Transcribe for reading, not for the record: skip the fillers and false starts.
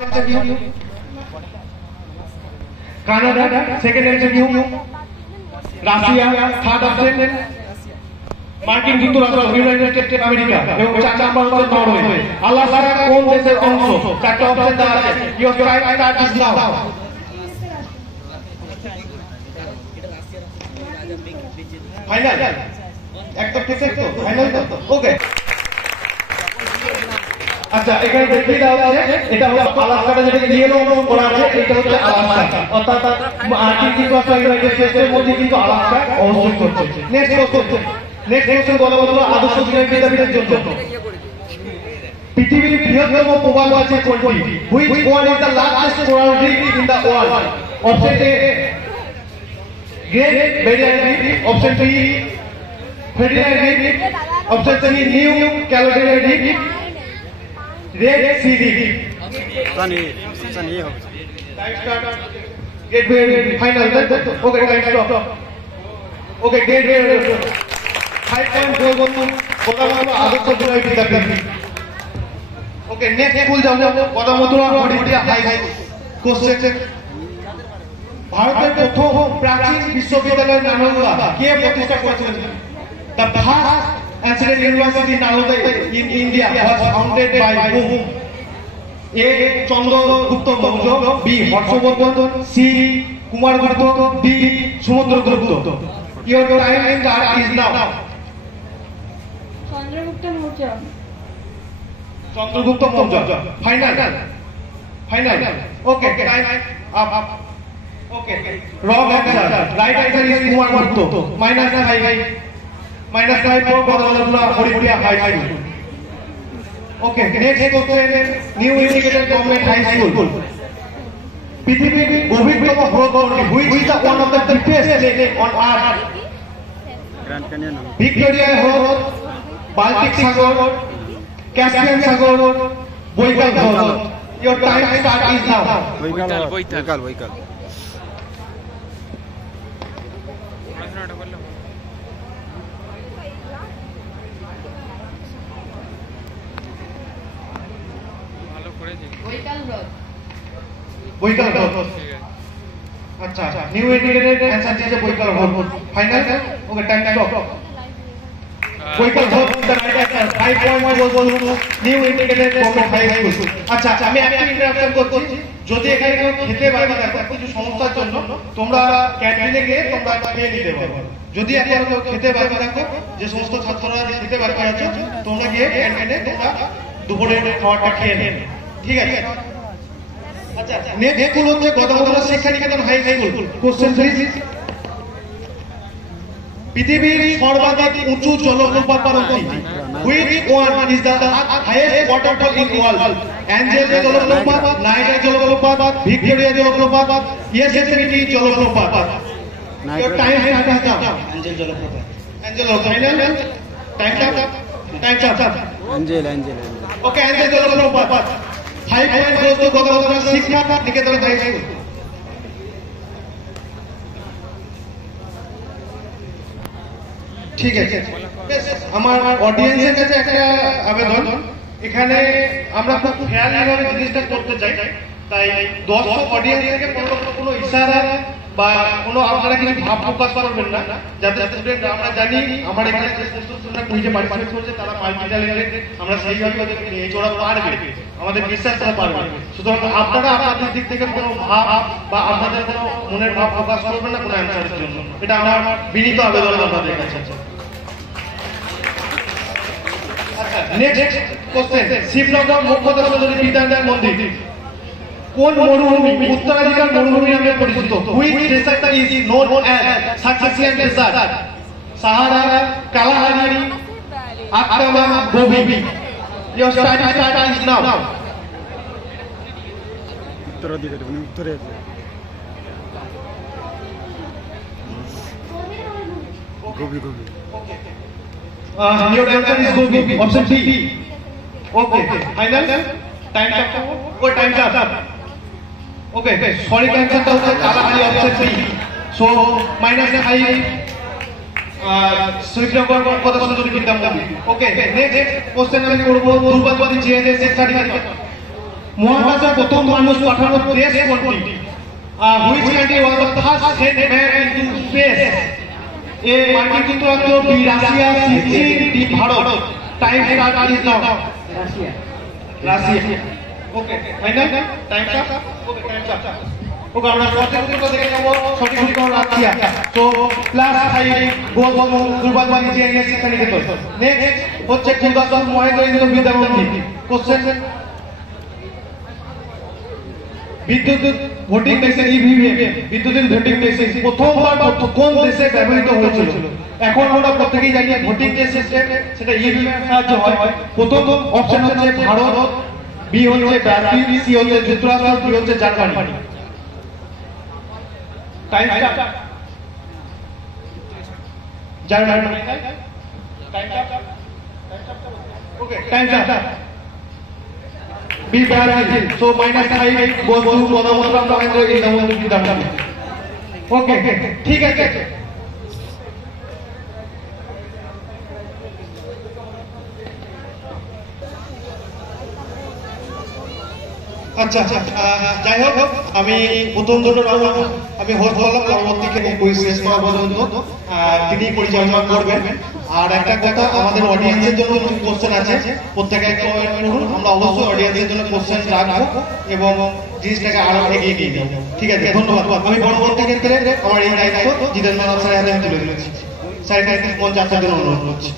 interview. Canada, second interview. Russia, third option. মার্কিন যুক্তরাষ্ট্র, United states of America এবং 4 number হচ্ছে নরওয়ে। আলাস্কা কোন দেশের অংশ? চারটি অপশন দেওয়া আছে। Your time start is now. Final একদম ঠিক আছে তো? ফাইনাল তো? ওকে। আচ্ছা, এখানে দেখিয়ে দেওয়া আছে এটা হলো আলাস্কাটা, যেটা ইয়েলো করা আছে এটা হচ্ছে আলাস্কা, অর্থাৎ মার্কিন যুক্তরাষ্ট্র ইউনাইটেড স্টেটসের মধ্যে কিন্তু আলাস্কা অবস্থিত করছে। নেক্সট কোশ্চেন বলা হলো আদর্শ বিদ্যাপীঠের জন্য পৃথিবীর বৃহত্তম প্রবাল আছে কোনটি? Which one is the largest coral reef in the world? Option A Great Barrier Reef, option B Federal Reef, option C New Caledonia reef, Red Sea reef. সানি হবে। Time start. Great Barrier final. Okay, time stop. Okay, Great Barrier 5.4 কথা বলবো আদর্শ বিদ্যাপীঠ। ওকে, next school যাব গদামধুরা Haritia high question. ভারতের প্রথম প্রাচীন বিশ্ববিদ্যালয় নালন্দা কে প্রতিষ্ঠা করেছিলেন? The first ancient university Nalanda in India was founded by whom? A Chandragupta Maurya, B Harshavardhan, C Kumaragupta, D Samudragupta. Your time is now. Chandragupta Maurya final. Okay, time up. Okay, wrong answer. Right answer is Kumaragupta. -5 for Gadamadhura Haritia high school. Okay, next question. New Integrated Government High School পৃথিবীর গভীরতম হ্রদ কোনটি? Which is the one of the deepest lake on earth? Grand canyon, Victoria হ্রদ, Baltic সাগর, Caspian সাগর, Baikal হ্রদ। Your time start is now. Baikal. Baikal হ্রদ। আচ্ছা, নিউ ইন্টিগ্রেটেড অ্যানসার দিয়েছে বৈকাল হ্রদ। Final. Okay, time stop. Baikal হ্রদ the right answer. 5.4 New Integrated Government High School. আচ্ছা, আমি একটা ইন্টারাপশন করছি। যদি এখানে কেউ খেতে বাকি থাকে কিছু সমস্যার জন্য, তোমরা ক্যান্টিনে গিয়ে তোমরা খেয়ে নিতে পারো। যদি এখন কেউ খেতে বাকি থাকো, যে সমস্ত ছাত্ররা খেতে বাকি আছে, তোমরা গিয়ে ক্যান্টিনে তোমরা দুপুরের খাবারটা খেয়ে নেবে। ঠিক আছে? আচ্ছা, নেক্সট স্কুল হচ্ছে গদামধুরা শিক্ষা নিকেতন হাই স্কুল। Question please. পৃথিবীর সর্বাধিক উঁচু জলপ্রপাত কোনটি? Which one is the highest waterfall in world? Angel জলপ্রপাত, নায়াগ্রা জলপ্রপাত, ভিক্টোরিয়া জলপ্রপাত, ইয়োসেমিটি জলপ্রপাত। Your time start now. Angel জলপ্রপাত। ফাইনাল। Time start. অ্যাঞ্জেল। ওকে, অ্যাঞ্জেল জলপ্রপাত। 5.4 গদামধুরা শিক্ষা নিকেতন হাই স্কুল। ঠিক আছে, আমার অডিয়েন্সের কাছে একটা আবেদন। এখানে আমরা খুব খেয়ালিভাবে জিনিসটা করতে চাই, তাই দর্শক অডিয়েন্স থেকে কোনো ইশারা বা কোনো আপনারা কিছু ভাব প্রকাশ করবেন না, যাতে স্টুডেন্ট আমরা জানি আমার এখানে যে স্টুডেন্টরা কুইজে পার্টিসিপেট করছে তারা মাল্টি ট্যালেন্টেড, আমরা সেইভাবে ওদের নিয়ে চলা পারবে, আমাদের বিশ্বাস করা পারবে। সুতরাং আপনারা আপনাদের দিক থেকে কোনো ভাব বা আপনাদের কোনো মনের ভাব প্রকাশ করবেন না কোনো অ্যান্সারের জন্য। এটা আমার বিনীত আবেদন আপনাদের কাছে। Next question. শিবনগর মুখ্যদর্শনী বিদ্যানন্দ মন্দির কোন মরুভূমি উত্তরাধিকার মরুভূমি নামে পরিচিত? Which desert is known as succession desert? Sahara, Kalahari, Atacama, Gobi. Your time start is now. উত্তরাধিকার মানে উত্তরে Gobi. Your answer is Gobi. Option B. Okay. Final. Time up. What time up? Okay. Sorry, answer ta hoche Kalahari, option C. So -5. Swiftnagor পদসূচনী বিদ্যামন্দির। Okay. Next question আমি করব Durgavati GNS শিক্ষা নিকেতন। মহাকাশে প্রথম মানুষ পাঠানোর দেশ কোনটি? Which country was the first sent man into space? A মার্কিন যুক্তরাষ্ট্র, বি রাশিয়া, সি চীন, D Bharat. Time start is now. Russia. Okay final time start. Okay time start. Okay আমরা সঠিক উত্তর দেখে নেব। সঠিক উত্তর রাশিয়া। তো প্লাস 5 গোল দুর্বাদবান জিএনএস শিক্ষানিকেতন। নেক্সট হচ্ছে দুর্গাচর মহেন্দ্র বিদ্যামন্দির। কোশ্চেন বিদ্যুৎ ভোটিং মেশিন ইভিএম, বিদ্যুতের ভোটিং মেশিন প্রথমবার কোন দেশে ব্যবহৃত হয়েছিল? এখন আমরা প্রত্যেকেই জানি ভোটিং যে সিস্টেম সেটা ইভিএম এর সাহায্যে হয়। প্রথম অপশন হচ্ছে ভারত, বি হচ্ছে ব্রাজিল, সি হচ্ছে যুক্তরাষ্ট্র, ডি হচ্ছে Germany. Time start. Germany. Time start. Okay time start. B Brazil. So -5 goes to Bodhamatra Mahendra in the Vidyamন্দির। ওকে ঠিক আছে। আচ্ছা যাই হোক আমি প্রথম দুটো রাউন্ড আমি হোস্ট করলাম, পরবর্তীকে কুইজ শেষ করা পর্যন্ত তিনি পরিচালনা করবেন। আর একটা কথা, আমাদের অডিয়েন্সের জন্য কিছু কোশ্চেন আছে, প্রত্যেকে একটা ওয়েট করুন। আমরা অবশ্যই অডিয়েন্সের জন্য কোশ্চেন রাখবো এবং জিনিসটাকে আরো এগিয়ে নিয়ে যাবো। ঠিক আছে, ধন্যবাদ। আমি পরবর্তী ক্ষেত্রে আমার এই দায়িত্ব জিতেন্দ্র স্যারের হাতে তুলে দিচ্ছি। স্যারকে মঞ্চে আসার জন্য অনুরোধ করছি।